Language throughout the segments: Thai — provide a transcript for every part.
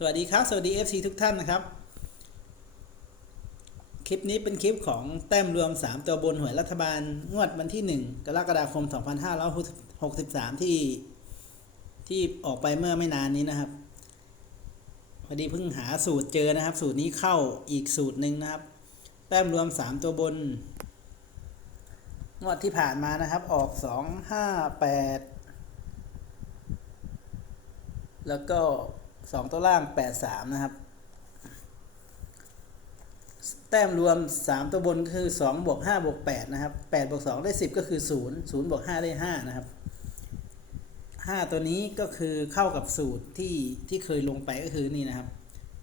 สวัสดีครับ สวัสดี FC ทุกท่านนะครับ คลิปนี้เป็นคลิปของแต้มรวม 3 ตัวบนหวยรัฐบาล งวดวันที่ 1 กรกฎาคม 2563 ที่ที่ออกไปเมื่อไม่นานนี้นะครับพอดีเพิ่งหาสูตรเจอนะครับ สูตรนี้เข้าอีกสูตรหนึ่งนะครับ แต้มรวม 3 ตัวบน งวดที่ผ่านมานะครับ ออก 2 5 8 แล้วก็ 2ตัวล่าง8 3นะครับ แต้มรวม3ตัวบนก็คือ2บวก5บวก8นะครับ8บวก2ได้10ก็คือ0 0บวก5ได้5นะครับ5ตัวนี้ก็คือเข้ากับสูตรที่ที่เคยลงไปก็คือนี่นะครับ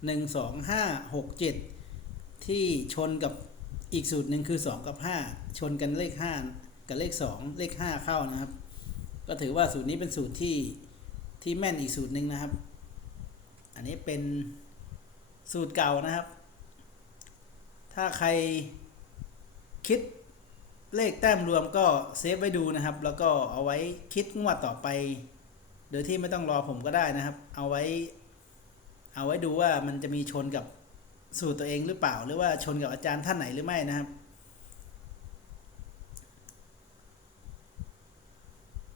1 2 5 6 7ที่ชนกับอีกสูตรหนึ่งคือ2กับ5ชนกันเลข5กับเลข2เลข5เข้านะครับ ก็ถือว่าสูตรนี้เป็นสูตรที่ที่แม่นอีกสูตรหนึ่งนะครับ อันนี้เป็นสูตรเก่านะครับ ถ้าใครคิดเลขแต้มรวมก็เซฟไว้ดูนะครับ แล้วก็เอาไว้คิดงวดต่อไป โดยที่ไม่ต้องรอผมก็ได้นะครับ เอาไว้ เอาไว้ดูว่ามันจะมีชนกับสูตรตัวเองหรือเปล่า หรือว่าชนกับอาจารย์ท่านไหนหรือไม่นะครับ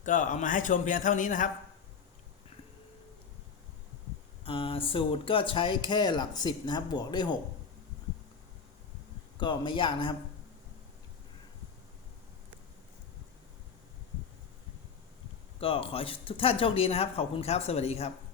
ก็เอามาให้ชมเพียงเท่านี้นะครับ สูตรก็ใช้แค่หลักสิบนะครับ บวกด้วยหกก็ไม่ยากนะครับ ก็ขอทุกท่านโชคดีนะครับ ขอบคุณครับ สวัสดีครับ